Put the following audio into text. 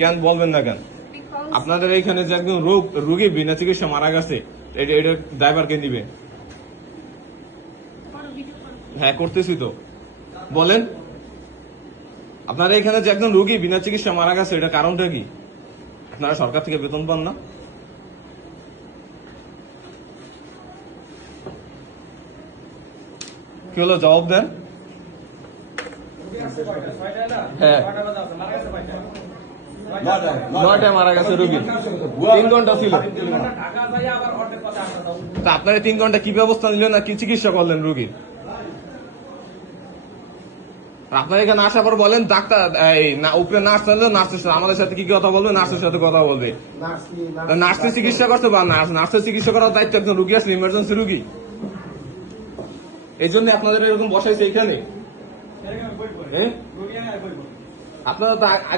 কেন বলবেন না কেন? আপনাদের এইখানে যে একজন রোগী বিনা চিকিৎসা মারা গেছে, এটা ড্রাইভার কে দিবে? হ্যাঁ, করতেছি তো, বলেন। আপনারা এখানে যে একজন রোগী বিনা চিকিৎসা মারা গেছে, এটা কারণটা কি? আপনারা সরকার থেকে বেতন পান না? কি হলো, জবাব দেন। হ্যাঁ, 9টায় মারা গেছে রোগী, 3 ঘন্টা ছিল। তা আপনারা 3 ঘন্টা কি ব্যবস্থা নিলেন না কি চিকিৎসা করলেন রোগীর? আপনার এখানে আসার পর বলেন ডাক্তার উপরে নার্স আনলে নার্সের আমাদের সাথে কি কথা বলবে, নার্সের সাথে কথা বলবে। নার্সের চিকিৎসা করতে বা নার্সের চিকিৎসা করার দায়িত্ব একজন রুগী আসলে, ইমার্জেন্সি রুগী। এই জন্য আপনাদের এরকম বসাইছে এখানে। আপনারা তো আগে